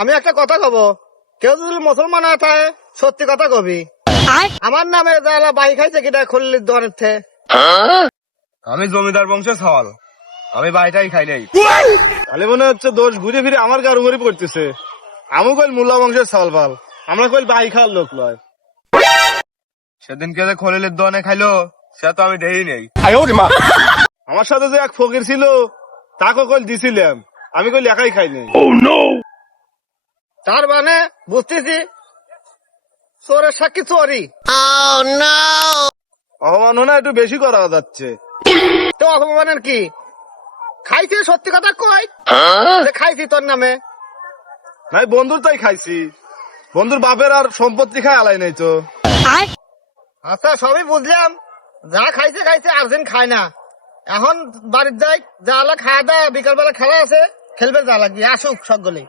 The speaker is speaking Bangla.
আমি একটা কথা কব, কেউ যদি মুসলমান না থাকে সত্যি কথা কবি। আমার নামে যারা বাই খাইছে কিনা খুললি দোকানের থেকে। আমি জমিদার বংশের সওয়াল, আমি বাইটাই খাই নাই। তাহলে মনে হচ্ছে দোষ ঘুরে ফিরে আমার গাড়ি ঘুরে পড়তেছে। আমি কইল মোল্লা বংশের সওয়াল পাল, আমরা কইল বাই খাওয়ার লোক লয়। সেদিন কে খলিলের দোকানে খাইলো সে তো আমি দেই নেই। আমার সাথে যে এক ফকির ছিল তাকে কইল দিছিলাম, আমি কইল একাই খাই নাই। তার মানে বুঝতেছি চোরের সাক্ষী চোরই। অবমাননা একটু বেশি করা যাচ্ছে। তো অপমানের কি? খাইছি সত্যি কথা কই যে খাইছি তোর নামে। নাই বন্ধুর তাই খাইছি, বন্ধুর বাপের আর সম্পত্তি খাই আলাই নাই তো। আচ্ছা সবই বুঝলাম, যা খাইছে খাইছে আর্জেন্ট খায় না। এখন বাড়ির যাই, যা আলা খাওয়া দাওয়া, বিকাল বেলা খেলা আছে, খেলবে যা লাগবে, আসুক সকলেই।